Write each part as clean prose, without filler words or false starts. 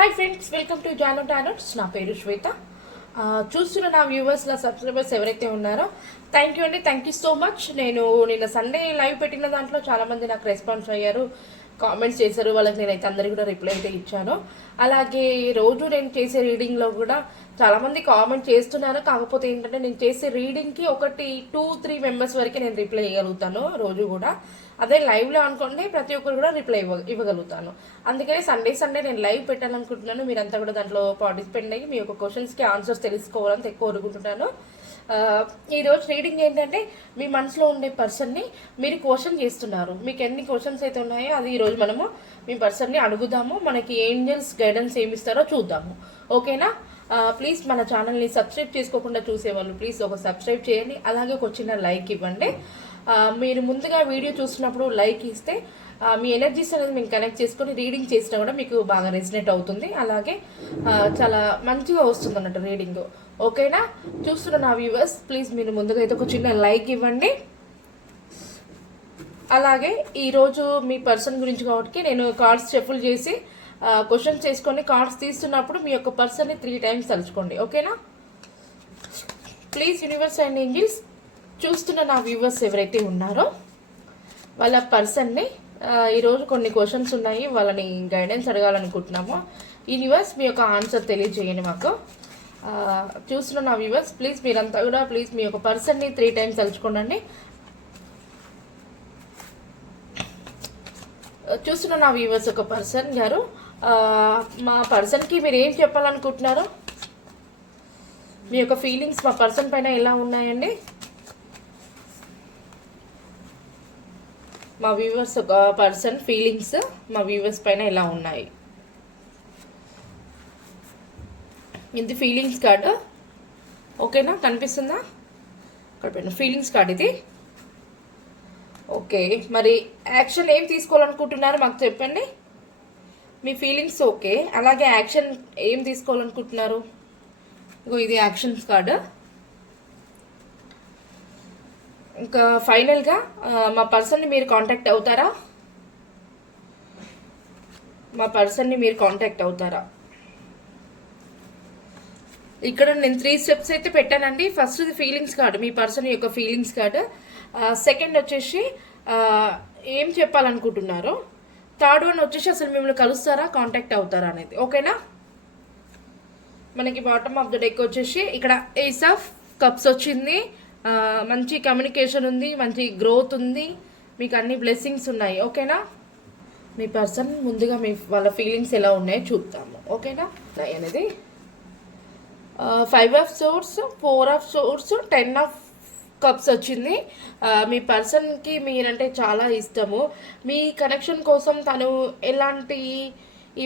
Hi friends, welcome to జానో టానోట్స్. నా పేరు శ్వేత. చూస్తున్న నా వ్యూవర్స్ల సబ్స్క్రైబర్స్ ఎవరైతే ఉన్నారో థ్యాంక్ యూ అండి. Thank you so much. నేను నిన్న సండే లైవ్ పెట్టిన దాంట్లో చాలామంది నాకు రెస్పాన్స్ అయ్యారు, కామెంట్స్ చేశారు. వాళ్ళకి నేనైతే అందరికీ కూడా రిప్లై అయితే ఇచ్చాను. అలాగే రోజు నేను చేసే రీడింగ్లో కూడా చాలామంది కామెంట్ చేస్తున్నారు. కాకపోతే ఏంటంటే నేను చేసే రీడింగ్కి 2-3 మెంబర్స్ వరకు నేను రిప్లై ఇవ్వగలుగుతాను రోజు కూడా. అదే లైవ్లో అనుకోండి ప్రతి ఒక్కరు కూడా రిప్లై ఇవ్వగలుగుతాను. అందుకని సండే నేను లైవ్ పెట్టాలనుకుంటున్నాను. మీరంతా కూడా దాంట్లో పార్టిసిపేట్ అయ్యి మీ యొక్క క్వశ్చన్స్కి ఆన్సర్స్ తెలుసుకోవాలని ఎక్కువ కోరుకుంటున్నాను. ఈరోజు రీడింగ్ ఏంటంటే మీ మనసులో ఉండే పర్సన్ని మీరు క్వశ్చన్ చేస్తున్నారు. మీకు ఎన్ని క్వశ్చన్స్ అయితే ఉన్నాయో అది ఈరోజు మనము మీ పర్సన్ని అడుగుదాము. మనకి ఏంజల్స్ గైడెన్స్ ఏమిస్తారో చూద్దాము. ఓకేనా? ప్లీజ్ మన ఛానల్ని సబ్స్క్రైబ్ చేసుకోకుండా చూసేవాళ్ళు ప్లీజ్ ఒక సబ్స్క్రైబ్ చేయండి. అలాగే ఒక చిన్న లైక్ ఇవ్వండి. మీరు ముందుగా వీడియో చూసినప్పుడు లైక్ ఇస్తే మీ ఎనర్జీస్ అనేది మేము కనెక్ట్ చేసుకొని రీడింగ్ చేసినా కూడా మీకు బాగా రెసినేట్ అవుతుంది. అలాగే చాలా మంచిగా వస్తుంది అన్నట్టు రీడింగ్. ఓకేనా? చూస్తున్న నా వ్యూవర్స్ ప్లీజ్ మీరు ముందుగా అయితే ఒక చిన్న లైక్ ఇవ్వండి. అలాగే ఈరోజు మీ పర్సన్ గురించి కాబట్టి నేను కార్డ్స్ షఫుల్ చేసి క్వశ్చన్స్ చేసుకొని కార్డ్స్ తీస్తున్నప్పుడు మీ యొక్క పర్సన్ని 3 times తలుచుకోండి. ఓకేనా? ప్లీజ్ యూనివర్స్ అండ్ ఏంజిల్స్, చూస్తున్న నా వ్యూవర్స్ ఎవరైతే ఉన్నారో వాళ్ళ పర్సన్ని ఈరోజు కొన్ని క్వశ్చన్స్ ఉన్నాయి, వాళ్ళని గైడెన్స్ అడగాలనుకుంటున్నాము. యూనివర్స్ మీ యొక్క ఆన్సర్ తెలియజేయండి మాకు. చూస్తున్న నా వ్యూవర్స్ ప్లీజ్ మీరంతా కూడా ప్లీజ్ మీ యొక్క పర్సన్ని 3 times తలుచుకోండి. చూస్తున్న నా వ్యూవర్స్ ఒక పర్సన్ గారు మా పర్సన్కి మీరు ఏం చెప్పాలనుకుంటున్నారు, మీ యొక్క ఫీలింగ్స్ మా పర్సన్ పైన ఎలా ఉన్నాయండి? మా వ్యూవర్స్ ఒక పర్సన్ ఫీలింగ్స్ మా వ్యూవర్స్ పైన ఎలా ఉన్నాయి? ఇది ఫీలింగ్స్ కార్డ్. ఓకేనా? కనిపిస్తుందా? ఇక్కడ పైన ఫీలింగ్స్ కార్డ్ ఇది. ఓకే, మరి యాక్షన్ ఏం తీసుకోవాలనుకుంటున్నారు మాకు చెప్పండి. మీ ఫీలింగ్స్ ఓకే, అలాగే యాక్షన్ ఏం తీసుకోవాలనుకుంటున్నారు? ఇగో ఇది యాక్షన్స్ కార్డు. ఇంకా ఫైనల్గా మా పర్సన్ని మీరు కాంటాక్ట్ అవుతారా? మా పర్సన్ని మీరు కాంటాక్ట్ అవుతారా? ఇక్కడ నేను 3 steps అయితే పెట్టానండి. ఫస్ట్ ఇది ఫీలింగ్స్ కార్డు, మీ పర్సన్ యొక్క ఫీలింగ్స్ కార్డు. సెకండ్ వచ్చేసి ఏం చెప్పాలనుకుంటున్నారో. థర్డ్ వన్ వచ్చేసి అసలు మిమ్మల్ని కలుస్తారా, కాంటాక్ట్ అవుతారా అనేది. ఓకేనా? మనకి బాటమ్ ఆఫ్ ద డెక్ వచ్చేసి ఇక్కడ ఏస్ ఆఫ్ కప్స్ వచ్చింది. మంచి కమ్యూనికేషన్ ఉంది, మంచి గ్రోత్ ఉంది, మీకు అన్ని బ్లెస్సింగ్స్ ఉన్నాయి. ఓకేనా? మీ పర్సన్ ముందుగా వాళ్ళ ఫీలింగ్స్ ఎలా ఉన్నాయో చూద్దాము. ఓకేనా? అనేది 5 of swords, 4 of swords, 10 of cups వచ్చింది. మీ పర్సన్కి మీరంటే చాలా ఇష్టము. మీ కనెక్షన్ కోసం తను ఎలాంటి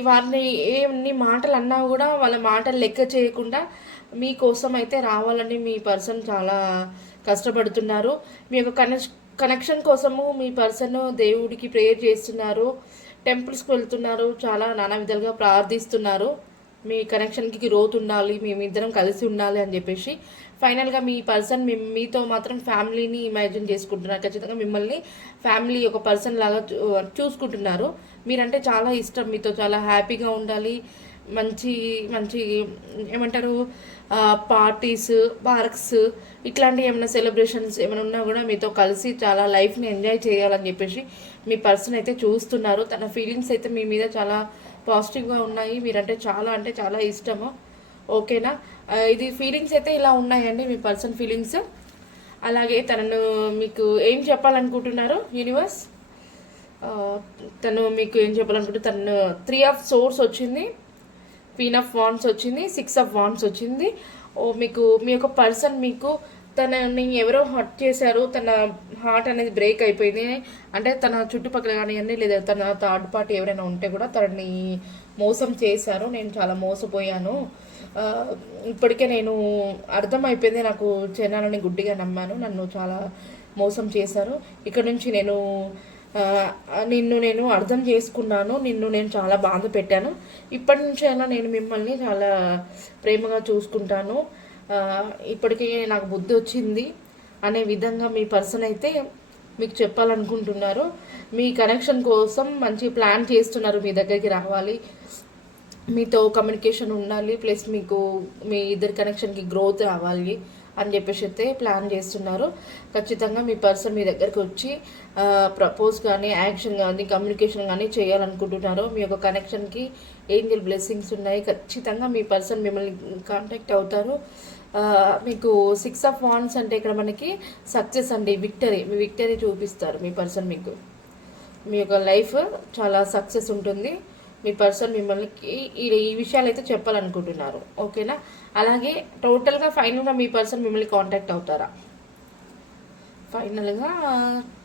వారిని ఎన్ని మాటలు అన్నా కూడా వాళ్ళ మాటలు లెక్క చేయకుండా మీకోసం అయితే రావాలని మీ పర్సన్ చాలా కష్టపడుతున్నారు. మీ యొక్క కనెక్షన్ కోసము మీ పర్సన్ దేవుడికి ప్రేయర్ చేస్తున్నారు, టెంపుల్స్కి వెళ్తున్నారు, చాలా నానా విధాలుగా ప్రార్థిస్తున్నారు. మీ కనెక్షన్కి గ్రోత్ ఉండాలి, మేమిద్దరం కలిసి ఉండాలి అని చెప్పేసి. ఫైనల్గా మీ పర్సన్ మీతో మాత్రం ఫ్యామిలీని ఇమాజిన్ చేసుకుంటున్నారు. ఖచ్చితంగా మిమ్మల్ని ఫ్యామిలీ ఒక పర్సన్ లాగా చూసుకుంటున్నారు. మీరంటే చాలా ఇష్టం, మీతో చాలా హ్యాపీగా ఉండాలి. మంచి మంచి ఏమంటారు పార్టీస్, పార్క్స్ ఇట్లాంటి ఏమైనా సెలబ్రేషన్స్ ఏమైనా ఉన్నా కూడా మీతో కలిసి చాలా లైఫ్ని ఎంజాయ్ చేయాలని చెప్పేసి మీ పర్సన్ అయితే చూస్తున్నారు. తన ఫీలింగ్స్ అయితే మీ మీద చాలా పాజిటివ్గా ఉన్నాయి. మీరంటే చాలా ఇష్టము. ఓకేనా? ఇది ఫీలింగ్స్ అయితే ఇలా ఉన్నాయండి మీ పర్సన్ ఫీలింగ్స్. అలాగే తనను మీకు ఏం చెప్పాలనుకుంటున్నారు యూనివర్స్? తను మీకు ఏం చెప్పాలనుకుంటే తను 3 of swords వచ్చింది, Queen of Wands వచ్చింది, 6 of Wands వచ్చింది. మీకు మీ యొక్క పర్సన్ మీకు తనని ఎవరో హర్ట్ చేశారు, తన హార్ట్ అనేది బ్రేక్ అయిపోయింది. అంటే తన చుట్టుపక్కల కానివ్వండి లేదా తన థర్డ్ పార్టీ ఎవరైనా ఉంటే కూడా తనని మోసం చేశారు. నేను చాలా మోసపోయాను, ఇప్పటికే నేను అర్థమైపోయింది, నాకు జనాలని గుడ్డిగా నమ్మాను, నన్ను చాలా మోసం చేశారు. ఇక్కడ నుంచి నిన్ను నేను అర్థం చేసుకున్నాను, నిన్ను నేను చాలా బాధ పెట్టాను. ఇప్పటి నుంచి అయినా నేను మిమ్మల్ని చాలా ప్రేమగా చూసుకుంటాను, ఇప్పటికే నాకు బుద్ధి వచ్చింది అనే విధంగా మీ పర్సన్ అయితే మీకు చెప్పాలనుకుంటున్నారు. మీ కనెక్షన్ కోసం మంచి ప్లాన్ చేస్తున్నారు, మీ దగ్గరికి రావాలి. మీతో కమ్యూనికేషన్ ఉండాలి, ప్లస్ మీకు మీ ఇద్దరి కనెక్షన్కి గ్రోత్ రావాలి అని చెప్పేసి అయితే ప్లాన్ చేస్తున్నారు. ఖచ్చితంగా మీ పర్సన్ మీ దగ్గరికి వచ్చి ప్రపోజ్ కానీ యాక్షన్ కానీ కమ్యూనికేషన్ కానీ చేయాలనుకుంటున్నారు. మీ యొక్క కనెక్షన్కి ఏంజల్ బ్లెస్సింగ్స్ ఉన్నాయి. ఖచ్చితంగా మీ పర్సన్ మిమ్మల్ని కాంటాక్ట్ అవుతారు. మీకు 6 ఆఫ్ వాండ్స్ అంటే ఇక్కడ మనకి సక్సెస్ అండి, విక్టరీ. మీ విక్టరీ చూపిస్తారు మీ పర్సన్ మీకు. మీ యొక్క లైఫ్ చాలా సక్సెస్ ఉంటుంది. మీ పర్సన్ మిమ్మల్ని ఈ విషయాలు అయితే చెప్పాలనుకుంటున్నారు. ఓకేనా? అలాగే టోటల్గా ఫైనల్గా మీ పర్సన్ మిమ్మల్ని కాంటాక్ట్ అవుతారా? ఫైనల్గా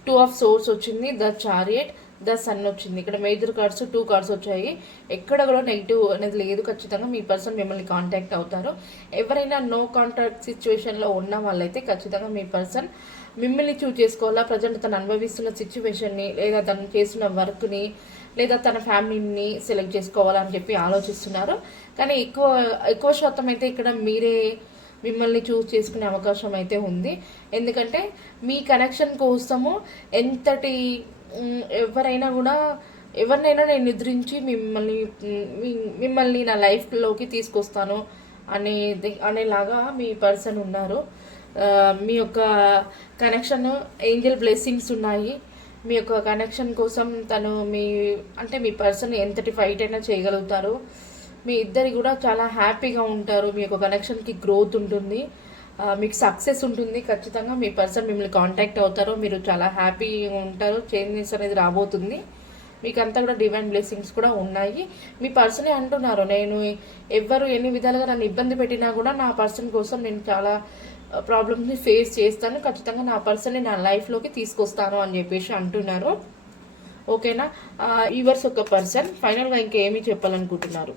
2 ఆఫ్ సోర్స్ వచ్చింది, ద చారియట్, ద సన్ వచ్చింది. ఇక్కడ మేజర్ కార్డ్స్ 2 కార్డ్స్ వచ్చాయి. ఎక్కడ కూడా నెగిటివ్ అనేది లేదు. ఖచ్చితంగా మీ పర్సన్ మిమ్మల్ని కాంటాక్ట్ అవుతారు. ఎవరైనా నో కాంటాక్ట్ సిచ్యువేషన్లో ఉన్న వాళ్ళైతే ఖచ్చితంగా మీ పర్సన్ మిమ్మల్ని చూస్ చేసుకోవాలా. ప్రజెంట్ తను అనుభవిస్తున్న సిచ్యువేషన్ని, లేదా తను చేస్తున్న వర్క్ని, లేదా తన ఫ్యామిలీని సెలెక్ట్ చేసుకోవాలని చెప్పి ఆలోచిస్తున్నారు. కానీ ఎక్కువ శాతం అయితే ఇక్కడ మీరే మిమ్మల్ని చూస్ చేసుకునే అవకాశం అయితే ఉంది. ఎందుకంటే మీ కనెక్షన్ కోసము ఎవరినైనా నేను నిద్రించి మిమ్మల్ని నా లైఫ్లోకి తీసుకొస్తాను అనేలాగా మీ పర్సన్ ఉన్నారు. మీ యొక్క కనెక్షన్ ఏంజల్ బ్లెస్సింగ్స్ ఉన్నాయి. మీ యొక్క కనెక్షన్ కోసం తను మీ పర్సన్ ఎంతటి ఫైట్ అయినా చేయగలుగుతారు. మీ ఇద్దరి కూడా చాలా హ్యాపీగా ఉంటారు. మీ యొక్క కనెక్షన్కి గ్రోత్ ఉంటుంది, మీకు సక్సెస్ ఉంటుంది. ఖచ్చితంగా మీ పర్సన్ మిమ్మల్ని కాంటాక్ట్ అవుతారు. మీరు చాలా హ్యాపీగా ఉంటారు. చేంజెస్ అనేది రాబోతుంది. మీకు అంతా కూడా డివైన్ బ్లెస్సింగ్స్ కూడా ఉన్నాయి. మీ పర్సనే అంటున్నారు, నేను ఎవరు ఎన్ని విధాలుగా నన్ను ఇబ్బంది పెట్టినా కూడా నా పర్సన్ కోసం నేను చాలా ప్రాబ్లమ్స్ని ఫేస్ చేస్తాను. ఖచ్చితంగా నా పర్సన్ని నా లైఫ్లోకి తీసుకొస్తాను అని చెప్పేసి అంటున్నారు. ఓకేనా? యువర్స్ ఒక పర్సన్ ఫైనల్గా ఇంకేమీ చెప్పాలనుకుంటున్నారు?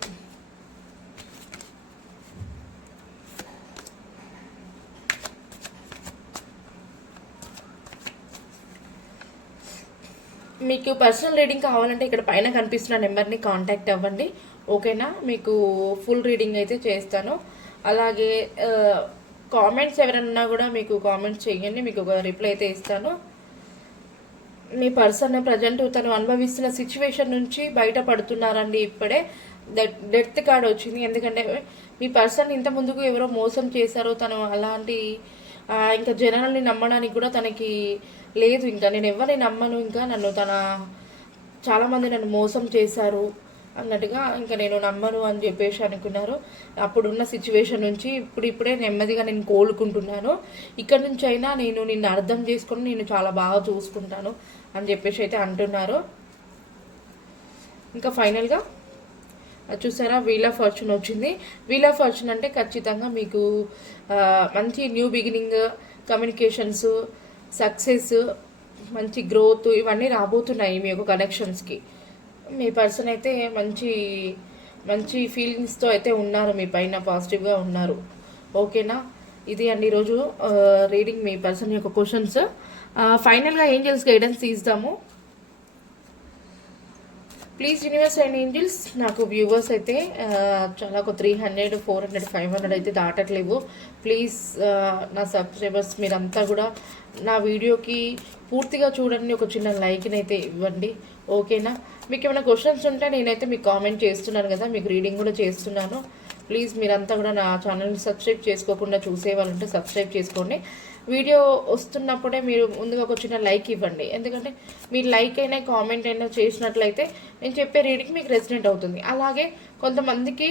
మీకు పర్సనల్ రీడింగ్ కావాలంటే ఇక్కడ పైన కనిపిస్తున్న నెంబర్ని కాంటాక్ట్ అవ్వండి. ఓకేనా? మీకు ఫుల్ రీడింగ్ అయితే చేస్తాను. అలాగే కామెంట్స్ ఎవరన్నా కూడా మీకు కామెంట్స్ చేయండి, మీకు ఒక రిప్లై అయితే ఇస్తాను. మీ పర్సన్ ప్రజెంట్ తను అనుభవిస్తున్న సిచ్యువేషన్ నుంచి బయటపడుతున్నారండి. ఇప్పుడే డెత్ కార్డ్ వచ్చింది. ఎందుకంటే మీ పర్సన్ ఇంత ముందుకు ఎవరో మోసం చేశారో, తను అలాంటి ఇంకా జనాల్ని నమ్మడానికి కూడా తనకి లేదు. ఇంకా నేను ఎవరిని నమ్మను, ఇంకా చాలామంది నన్ను మోసం చేశారు అన్నట్టుగా ఇంకా నేను నమ్మను అని చెప్పేసి అనుకున్నారు. అప్పుడున్న సిచ్యువేషన్ నుంచి ఇప్పుడే నెమ్మదిగా నేను కోలుకుంటున్నాను. ఇక్కడ నుంచి అయినా నేను నిన్ను అర్థం చేసుకొని నేను చాలా బాగా చూసుకుంటాను అని చెప్పేసి అయితే అంటున్నారు. ఇంకా ఫైనల్గా చూసారా, వీల్ ఆఫ్ ఫార్చ్యూన్ వచ్చింది. వీల్ ఆఫ్ ఫార్చ్యూన్ అంటే ఖచ్చితంగా మీకు మంచి న్యూ బిగినింగ్, కమ్యూనికేషన్స్, సక్సెస్, మంచి గ్రోత్ ఇవన్నీ రాబోతున్నాయి మీ యొక్క కనెక్షన్స్కి. మీ పర్సన్ అయితే మంచి ఫీలింగ్స్తో అయితే ఉన్నారు, మీ పైన పాజిటివ్గా ఉన్నారు. ఓకేనా? ఇది అండి ఈరోజు రీడింగ్ మీ పర్సన్ యొక్క క్వశ్చన్స్. ఫైనల్గా ఏంజల్స్ గైడెన్స్ తీద్దాము. ప్లీజ్ యూనివర్స్ అండ్ ఏంజల్స్, నాకు వ్యూవర్స్ అయితే చాలా ఒక 300, 400, 500 అయితే దాటట్లేవు. ప్లీజ్ నా సబ్స్క్రైబర్స్ మీరంతా కూడా నా వీడియోకి పూర్తిగా చూడండి, ఒక చిన్న లైక్ని అయితే ఇవ్వండి. ఓకేనా? మీకు ఏమైనా క్వశ్చన్స్ ఉంటే నేనైతే మీకు కామెంట్ చేస్తున్నాను కదా, మీకు రీడింగ్ కూడా చేస్తున్నాను. ప్లీజ్ మీరంతా కూడా నా ఛానల్ని సబ్స్క్రైబ్ చేసుకోకుండా చూసే వాళ్ళంటే సబ్స్క్రైబ్ చేసుకోండి. వీడియో వస్తున్నప్పుడే మీరు ముందుగా ఒక చిన్న లైక్ ఇవ్వండి. ఎందుకంటే మీరు లైక్ అయినా కామెంట్ అయినా చేసినట్లయితే నేను చెప్పే రీడింగ్ మీకు రెసిడెంట్ అవుతుంది. అలాగే కొంతమందికి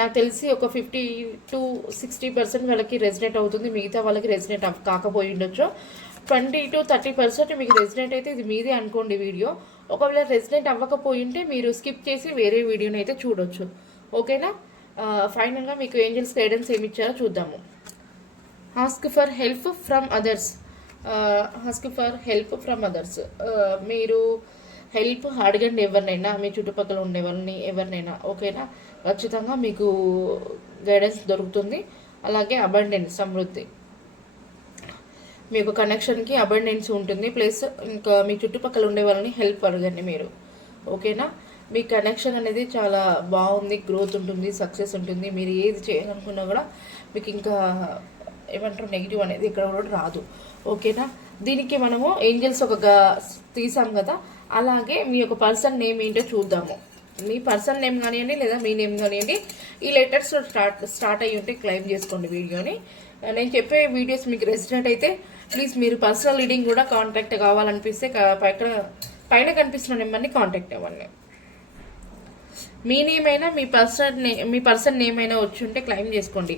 నాకు తెలిసి ఒక 50 to 60% వాళ్ళకి రెసిడెంట్ అవుతుంది, మిగతా వాళ్ళకి రెసిడెంట్ కాకపోయి ఉండొచ్చు. 20 to 30% మీకు రెసిడెంట్ అయితే ఇది మీదే అనుకోండి వీడియో. ఒకవేళ రెసిడెంట్ అవ్వకపోయి ఉంటే మీరు స్కిప్ చేసి వేరే వీడియోని అయితే చూడొచ్చు. ఓకేనా? ఫైనల్గా మీకు ఏంజల్స్ గైడెన్స్ ఏమి ఇచ్చారో చూద్దాము. Ask for help from others. మీరు హెల్ప్ అడగండి ఎవరినైనా, మీ చుట్టుపక్కల ఉండే వాళ్ళని ఎవరినైనా. ఓకేనా? ఖచ్చితంగా మీకు గైడెన్స్ దొరుకుతుంది. అలాగే అబండెన్స్, సమృద్ధి, మీ యొక్క కనెక్షన్కి అబండెన్స్ ఉంటుంది. ప్లస్ ఇంకా మీ చుట్టుపక్కల ఉండే వాళ్ళని హెల్ప్ అడగండి మీరు. ఓకేనా? మీ కనెక్షన్ అనేది చాలా బాగుంది, గ్రోత్ ఉంటుంది, సక్సెస్ ఉంటుంది. మీరు ఏది చేయాలనుకున్నా కూడా మీకు ఇంకా ఏమంటారు నెగిటివ్ అనేది ఇక్కడ కూడా రాదు. ఓకేనా? దీనికి మనము ఏంజల్స్ తీసాం కదా, అలాగే మీ యొక్క పర్సన్ నేమ్ ఏంటో చూద్దాము. మీ పర్సన్ నేమ్ కానివ్వండి లేదా మీ నేమ్ కానివ్వండి, ఈ లెటర్స్ స్టార్ట్ అయ్యి ఉంటే క్లెయిమ్ చేసుకోండి వీడియోని. నేను చెప్పే వీడియోస్ మీకు రెసిడెంట్ అయితే ప్లీజ్ మీరు పర్సనల్ రీడింగ్ కూడా కాంటాక్ట్ కావాలనిపిస్తే పైన కనిపిస్తున్న నెంబర్ని కాంటాక్ట్ అవ్వండి. మీ నేమ్ అయినా మీ పర్సన్ నేమ్ అయినా వచ్చి ఉంటే క్లెయిమ్ చేసుకోండి.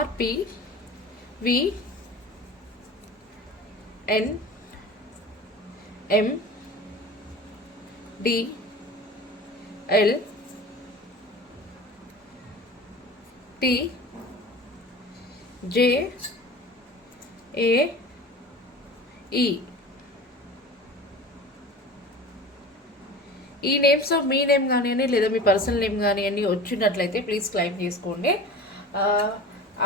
RPVNMDLTJAE ఈ నేమ్స్ మీ నేమ్ కానివ్వండి లేదా మీ పర్సనల్ నేమ్ కానివ్వండి వచ్చినట్లయితే ప్లీజ్ క్లెయిమ్ చేసుకోండి.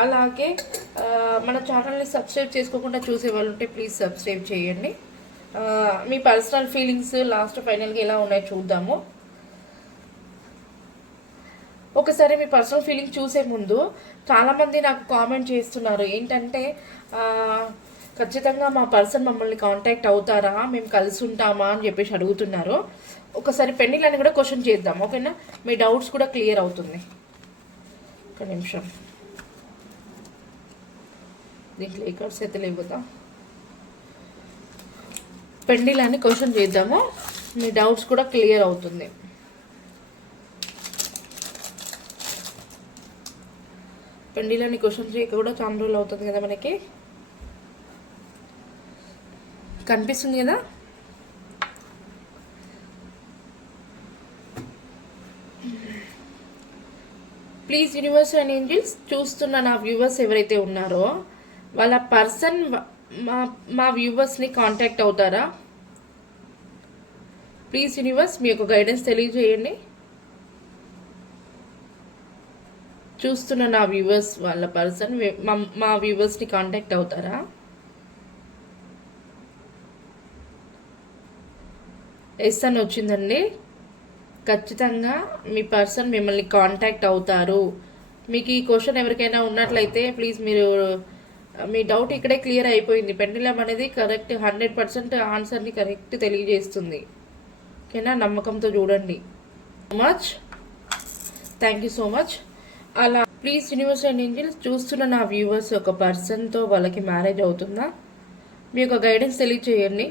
అలాగే మన ఛానల్ని సబ్స్క్రైబ్ చేసుకోకుండా చూసే వాళ్ళు ఉంటే ప్లీజ్ సబ్స్క్రైబ్ చేయండి. మీ పర్సనల్ ఫీలింగ్స్ లాస్ట్ ఫైనల్గా ఎలా ఉన్నాయో చూద్దాము. ఒకసారి మీ పర్సనల్ ఫీలింగ్ చూసే ముందు చాలామంది నాకు కామెంట్ చేస్తున్నారు ఏంటంటే, ఖచ్చితంగా మా పర్సన్ మమ్మల్ని కాంటాక్ట్ అవుతారా, మేము కలిసి ఉంటామా అని చెప్పేసి అడుగుతున్నారు. ఒకసారి పెండిలని కూడా క్వశ్చన్ చేద్దాం, ఓకేనా? మీ డౌట్స్ కూడా క్లియర్ అవుతుంది. ఒక నిమిషం, దీంట్లో ఏ కార్డ్స్ అయితే లేవు కదా. పెండిలని క్వశ్చన్ చేద్దాము, మీ డౌట్స్ కూడా క్లియర్ అవుతుంది. పెండిలని క్వశ్చన్ చేయక కూడా చాలా రోజులు అవుతుంది కదా మనకి. కనిపిస్తుంది కదా. ప్లీజ్ యూనివర్స్ అండ్ ఏంజిల్స్, చూస్తున్న నా వ్యూవర్స్ ఎవరైతే ఉన్నారో వాళ్ళ పర్సన్ మా వ్యూవర్స్ని కాంటాక్ట్ అవుతారా? ప్లీజ్ యూనివర్స్ మీ యొక్క గైడెన్స్ తెలియజేయండి. చూస్తున్న నా వ్యూవర్స్ వాళ్ళ పర్సన్ మా వ్యూవర్స్ని కాంటాక్ట్ అవుతారా? ఎస్ అని వచ్చిందండి. ఖచ్చితంగా మీ పర్సన్ మిమ్మల్ని కాంటాక్ట్ అవుతారు. మీకు ఈ క్వశ్చన్ ఎవరికైనా ఉన్నట్లయితే ప్లీజ్ మీరు మీ డౌట్ ఇక్కడే క్లియర్ అయిపోయింది. పెండిలం అనేది కరెక్ట్ 100% ఆన్సర్ని కరెక్ట్ తెలియజేస్తుంది, ఓకేనా? నమ్మకంతో చూడండి. Much thank you so much. అలా ప్లీజ్ యూనివర్స్ అండ్ ఏంజెల్స్, చూస్తున్న నా వ్యూవర్స్ ఒక పర్సన్తో వాళ్ళకి మ్యారేజ్ అవుతుందా? మీ యొక్క గైడెన్స్ తెలియచేయండి.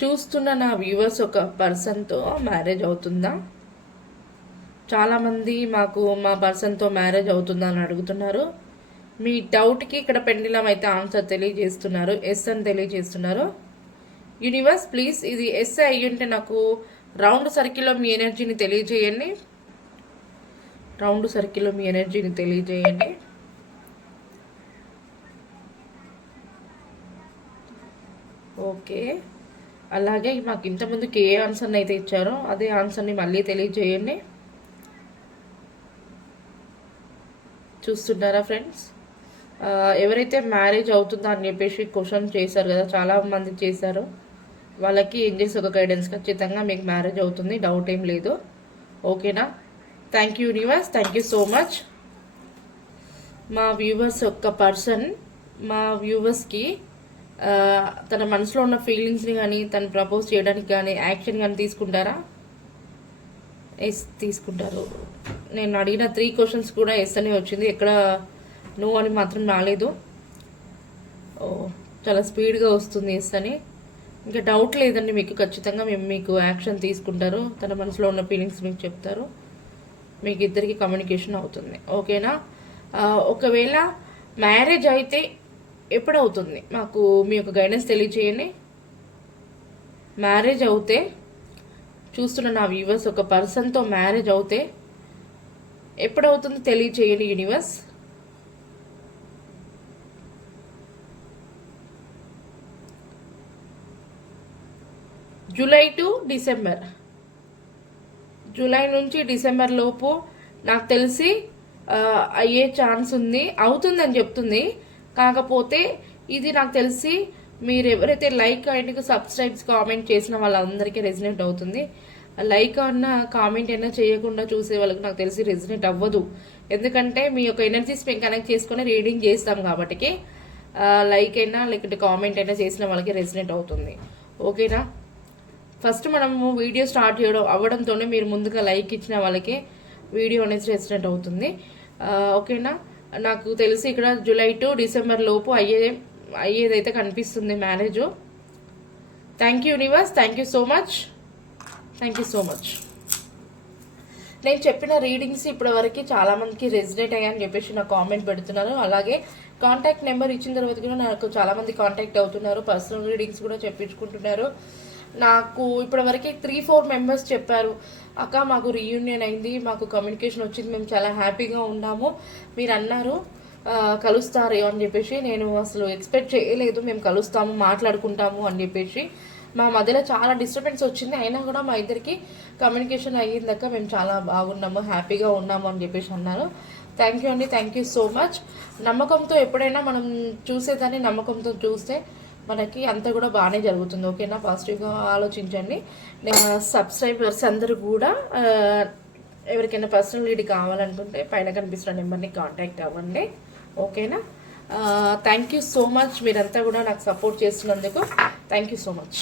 చూస్తున్న నా వ్యూవర్స్ ఒక పర్సన్తో మ్యారేజ్ అవుతుందా? చాలామంది మాకు మా పర్సన్తో మ్యారేజ్ అవుతుందా అని అడుగుతున్నారు. మీ డౌట్కి ఇక్కడ పెండిలం అయితే ఆన్సర్ తెలియజేస్తున్నారు, ఎస్ అని తెలియజేస్తున్నారు. యూనివర్స్ ప్లీజ్ ఇది ఎస్ అయ్యి ఉంటే నాకు రౌండ్ సర్కిల్లో మీ ఎనర్జీని తెలియజేయండి. రౌండ్ సర్కిల్లో మీ ఎనర్జీని తెలియజేయండి. ఓకే, అలాగే మాకు ఇంతకుముందుకు ఏ ఆన్సర్ని అయితే ఇచ్చారో అదే ఆన్సర్ని మళ్ళీ తెలియజేయండి. చూస్తున్నారా ఫ్రెండ్స్? ఎవరైతే మ్యారేజ్ అవుతుందా అని చెప్పేసి క్వశ్చన్ చేశారు కదా, చాలా మంది చేశారు. వాళ్ళకి ఏం చేసి ఒక గైడెన్స్, ఖచ్చితంగా మీకు మ్యారేజ్ అవుతుంది, డౌట్ ఏం లేదు, ఓకేనా? Thank you universe, thank you so much. మా వ్యూవర్స్ ఒక్క పర్సన్ మా వ్యూవర్స్కి తన మనసులో ఉన్న ఫీలింగ్స్ని కానీ తను ప్రపోజ్ చేయడానికి కానీ యాక్షన్ కానీ తీసుకుంటారా? ఎస్ తీసుకుంటారు. నేను అడిగిన 3 క్వశ్చన్స్ కూడా ఎస్ అని వచ్చింది, ఎక్కడ నో అని మాత్రం రాలేదు. ఓ చాలా స్పీడ్గా వస్తుంది ఎస్ అని. ఇంకా డౌట్ లేదండి మీకు, ఖచ్చితంగా మీకు యాక్షన్ తీసుకుంటారు. తన మనసులో ఉన్న ఫీలింగ్స్ మీకు చెప్తారు, మీకు ఇద్దరికి కమ్యూనికేషన్ అవుతుంది, ఓకేనా? ఒకవేళ మ్యారేజ్ అయితే ఎప్పుడు అవుతుంది మాకు మీ యొక్క గైడెన్స్ తెలియచేయండి. మ్యారేజ్ అవుతే, చూస్తున్న నా వ్యూవర్స్ ఒక పర్సన్తో మ్యారేజ్ అవుతే ఎప్పుడు అవుతుంది తెలియచేయండి universe. July to December, July నుంచి డిసెంబర్ లోపు నాకు తెలిసి అయ్యే ఛాన్స్ ఉంది, అవుతుందని చెప్తుంది. కాకపోతే ఇది నాకు తెలిసి మీరు ఎవరైతే లైక్ అండ్ సబ్స్క్రైబ్స్ కామెంట్ చేసిన వాళ్ళందరికీ రెజినేట్ అవుతుంది. లైక్ అన్న కామెంట్ అయినా చేయకుండా చూసే వాళ్ళకి నాకు తెలిసి రెజినేట్ అవ్వదు, ఎందుకంటే మీ యొక్క ఎనర్జీస్ మేము కనెక్ట్ చేసుకొని రీడింగ్ చేస్తాం కాబట్టి లైక్ అయినా లేకుంటే కామెంట్ అయినా చేసిన వాళ్ళకి రెజినేట్ అవుతుంది, ఓకేనా? ఫస్ట్ మనము వీడియో స్టార్ట్ చేయడం అవ్వడంతోనే మీరు ముందుగా లైక్ ఇచ్చిన వాళ్ళకి వీడియో అనేది చేసినట్టు అవుతుంది. ఓకేనా? నాకు తెలిసి ఇక్కడ జూలై టు డిసెంబర్ లోపు అయ్యేదైతే కనిపిస్తుంది marriage. Thank you universe, thank you so much, thank you so much. నేను చెప్పిన రీడింగ్స్ ఇప్పటివరకు చాలామందికి రెజినేట్ అయ్యాయని చెప్పేసి నాకు కామెంట్ పెడుతున్నారు. అలాగే కాంటాక్ట్ నెంబర్ ఇచ్చిన తర్వాత కూడా నాకు చాలామంది కాంటాక్ట్ అవుతున్నారు, పర్సనల్ రీడింగ్స్ కూడా చెప్పించుకుంటున్నారు. నాకు ఇప్పటివరకు 3-4 మెంబర్స్ చెప్పారు, అక్క మాకు రీయూనియన్ అయింది, మాకు కమ్యూనికేషన్ వచ్చింది, మేము చాలా హ్యాపీగా ఉన్నాము, మీరు అన్నారు కలుస్తారు అని చెప్పేసి. నేను అసలు ఎక్స్పెక్ట్ చేయలేదు మేము కలుస్తాము మాట్లాడుకుంటాము అని చెప్పేసి. మా మధ్యలో చాలా డిస్టర్బెన్స్ వచ్చింది, అయినా కూడా మా ఇద్దరికి కమ్యూనికేషన్ అయ్యిందాక మేము చాలా బాగున్నాము, హ్యాపీగా ఉన్నాము అని చెప్పేసి అన్నారు. థ్యాంక్ యూ అండి, థ్యాంక్ యూ సో మచ్. నమ్మకంతో ఎప్పుడైనా మనం చూసేదాన్ని నమ్మకంతో చూస్తే మనకి అంతా కూడా బాగానే జరుగుతుంది. ఓకేనా? పాజిటివ్గా ఆలోచించండి. సబ్స్క్రైబర్స్ అందరూ కూడా ఎవరికైనా పర్సనల్ రీడ్ కావాలనుకుంటే పైన కనిపిస్తున్న నెంబర్ని కాంటాక్ట్ అవ్వండి. ఓకేనా? Thank you so much. మీరంతా కూడా నాకు సపోర్ట్ చేస్తున్నందుకు థ్యాంక్ యూ సో మచ్.